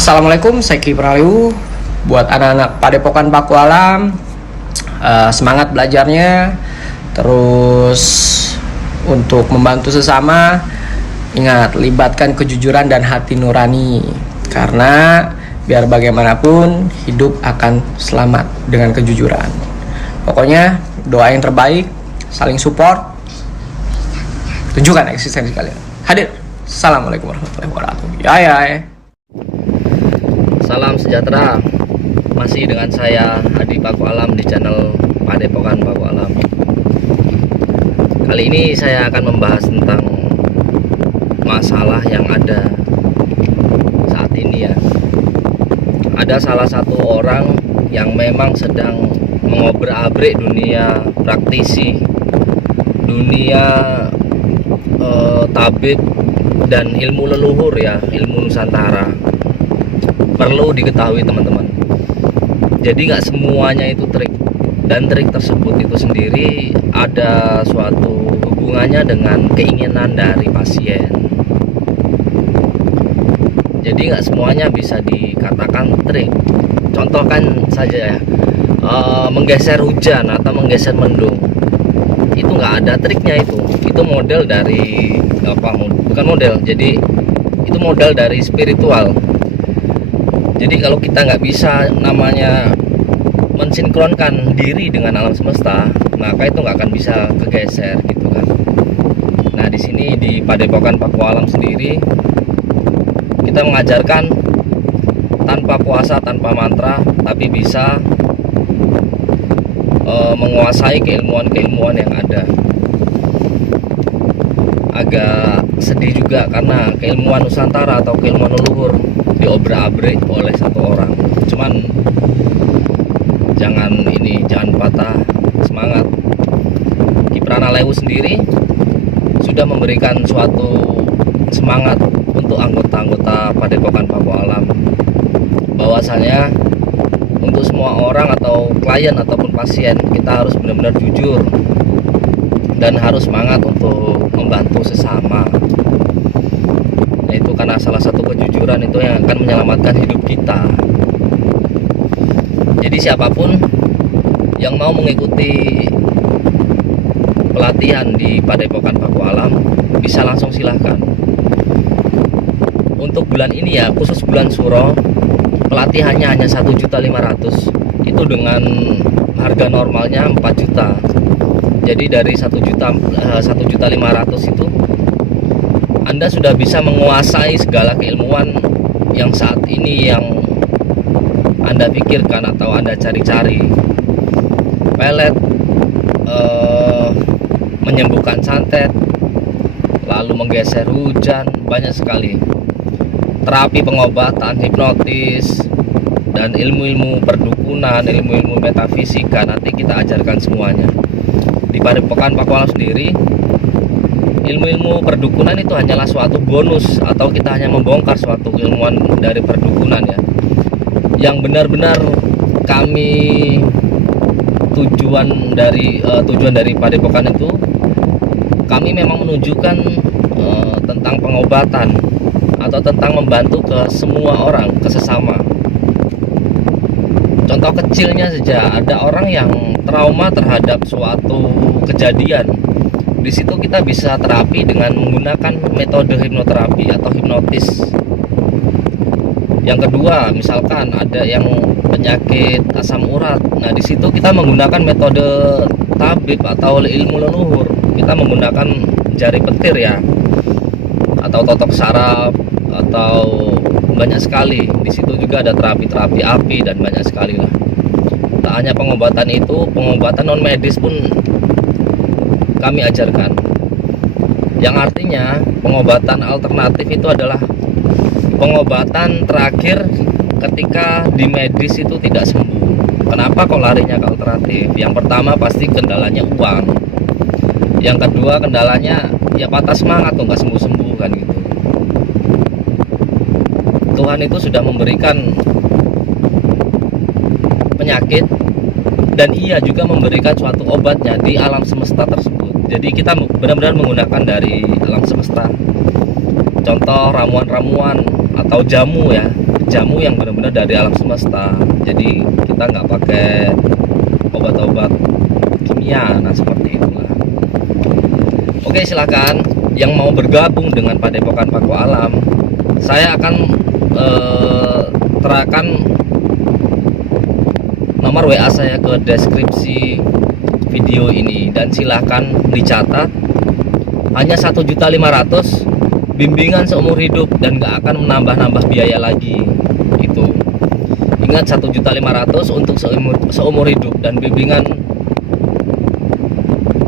Assalamualaikum, saya Ki Praliu. Buat anak-anak Padepokan Paku Alam, semangat belajarnya. Terus untuk membantu sesama, ingat libatkan kejujuran dan hati nurani. Karena biar bagaimanapun hidup akan selamat dengan kejujuran. Pokoknya doa yang terbaik, saling support, tunjukkan eksistensi kalian. Hadir. Assalamualaikum warahmatullahi wabarakatuh. Ya. Salam sejahtera, masih dengan saya Hadi Paku Alam di channel Padepokan Paku Alam. Kali ini saya akan membahas tentang masalah yang ada saat ini ya. Ada salah satu orang yang memang sedang mengobrak-abrik dunia praktisi, dunia tabib dan ilmu leluhur ya, ilmu Nusantara. Perlu diketahui teman-teman, jadi nggak semuanya itu trik, dan trik tersebut itu sendiri ada suatu hubungannya dengan keinginan dari pasien. Jadi nggak semuanya bisa dikatakan trik. Contohkan saja ya, menggeser hujan atau menggeser mendung, itu nggak ada triknya. Itu model dari bukan model, jadi itu modal dari spiritual. Jadi kalau kita nggak bisa namanya mensinkronkan diri dengan alam semesta, maka itu nggak akan bisa kegeser gitu kan. Nah di sini di Padepokan Paku Alam sendiri kita mengajarkan tanpa puasa, tanpa mantra, tapi bisa menguasai keilmuan-keilmuan yang ada. Agak sedih juga karena keilmuan Nusantara atau keilmuan leluhur diobrak-abrik oleh satu orang. Cuman jangan patah semangat. Ki Pranalewu sendiri sudah memberikan suatu semangat untuk anggota-anggota Padepokan Paku Alam, bahwasanya untuk semua orang atau klien ataupun pasien, kita harus benar-benar jujur dan harus semangat untuk membantu sesama. Nah, itu karena salah satu kejujuran itu yang akan menyelamatkan hidup kita. Jadi siapapun yang mau mengikuti pelatihan di Padepokan Paku Alam bisa langsung silahkan. Untuk bulan ini ya, khusus bulan Suro, pelatihannya hanya 1.500.000. Itu dengan harga normalnya 4 juta. Jadi dari 1.500.000 itu Anda sudah bisa menguasai segala keilmuan yang saat ini yang Anda pikirkan atau Anda cari-cari. Pelet, menyembuhkan santet, lalu menggeser hujan, banyak sekali. Terapi pengobatan, hipnotis, dan ilmu-ilmu perdukunan, ilmu-ilmu metafisika, nanti kita ajarkan semuanya. Di Padepokan Paku Alam sendiri, ilmu-ilmu perdukunan itu hanyalah suatu bonus, atau kita hanya membongkar suatu ilmuwan dari perdukunan ya, yang benar-benar kami tujuan dari Padepokan itu, kami memang menunjukkan tentang pengobatan atau tentang membantu ke semua orang, ke sesama. Contoh kecilnya saja, ada orang yang trauma terhadap suatu kejadian. Di situ kita bisa terapi dengan menggunakan metode hipnoterapi atau hipnotis. Yang kedua, misalkan ada yang penyakit asam urat. Nah, di situ kita menggunakan metode tabib atau ilmu leluhur. Kita menggunakan jari petir ya, atau totok saraf, atau banyak sekali. Di situ juga ada terapi-terapi api dan banyak sekali lah. Tak hanya pengobatan itu, pengobatan non medis pun kami ajarkan, yang artinya pengobatan alternatif itu adalah pengobatan terakhir ketika di medis itu tidak sembuh. Kenapa kok larinya ke alternatif? Yang pertama pasti kendalanya uang, yang kedua kendalanya ya patah semangat kok nggak sembuh-sembuh kan gitu. Tuhan itu sudah memberikan penyakit, dan Ia juga memberikan suatu obatnya di alam semesta tersebut. Jadi kita benar-benar menggunakan dari alam semesta. Contoh ramuan-ramuan atau jamu ya, jamu yang benar-benar dari alam semesta. Jadi kita nggak pakai obat-obat kimia. Nah seperti itulah. Oke, silakan yang mau bergabung dengan Padepokan Paku Alam, saya akan terakan nomor WA saya ke deskripsi video ini, dan silahkan dicatat. Hanya 1.500.000, bimbingan seumur hidup dan gak akan menambah-nambah biaya lagi. Itu ingat, 1.500.000 untuk seumur hidup dan bimbingan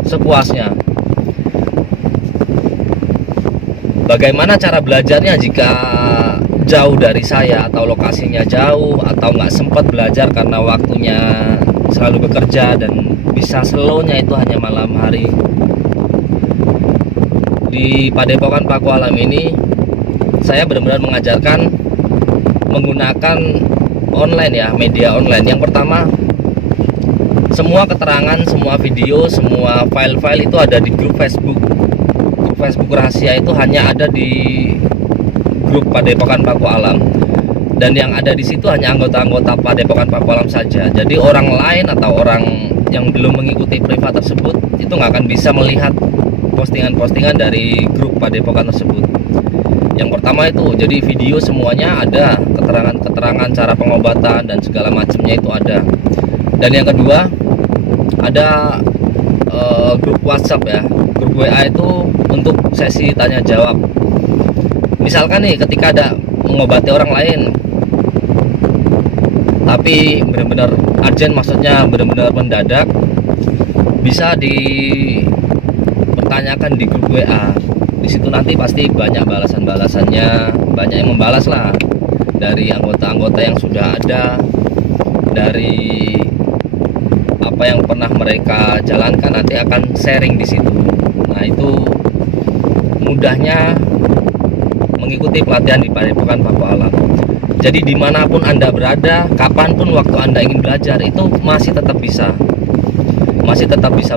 sepuasnya. Bagaimana cara belajarnya jika jauh dari saya atau lokasinya jauh atau nggak sempat belajar karena waktunya selalu bekerja dan bisa slownya itu hanya malam hari? Di Padepokan Paku Alam ini saya benar-benar mengajarkan menggunakan online ya, media online. Yang pertama, semua keterangan, semua video, semua file-file itu ada di grup Facebook. Grup Facebook rahasia itu hanya ada di grup Padepokan Paku Alam, dan yang ada di situ hanya anggota-anggota Padepokan Paku Alam saja. Jadi orang lain atau orang yang belum mengikuti privat tersebut itu nggak akan bisa melihat postingan-postingan dari grup Padepokan tersebut. Yang pertama itu, jadi video semuanya ada, keterangan-keterangan cara pengobatan dan segala macamnya itu ada. Dan yang kedua, ada grup WhatsApp ya, grup WA itu untuk sesi tanya jawab. Misalkan nih, ketika ada mengobati orang lain tapi benar-benar urgent, maksudnya benar-benar mendadak, bisa dipertanyakan di grup WA. Di situ nanti pasti banyak balasan-balasannya, banyak yang membalas lah dari anggota-anggota yang sudah ada, dari apa yang pernah mereka jalankan, nanti akan sharing di situ. Nah, itu mudahnya mengikuti pelatihan di Padepokan Paku Alam. Jadi dimanapun Anda berada, kapanpun waktu Anda ingin belajar, itu masih tetap bisa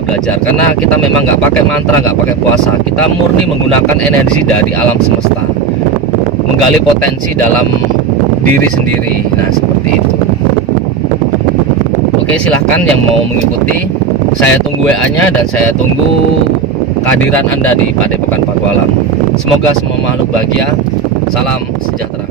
belajar, karena kita memang nggak pakai mantra, nggak pakai puasa, kita murni menggunakan energi dari alam semesta, menggali potensi dalam diri sendiri. Nah seperti itu. Oke, silahkan yang mau mengikuti, saya tunggu WA-nya dan saya tunggu kehadiran Anda di Padepokan Paku Alam. Semoga semua makhluk bahagia. Salam sejahtera.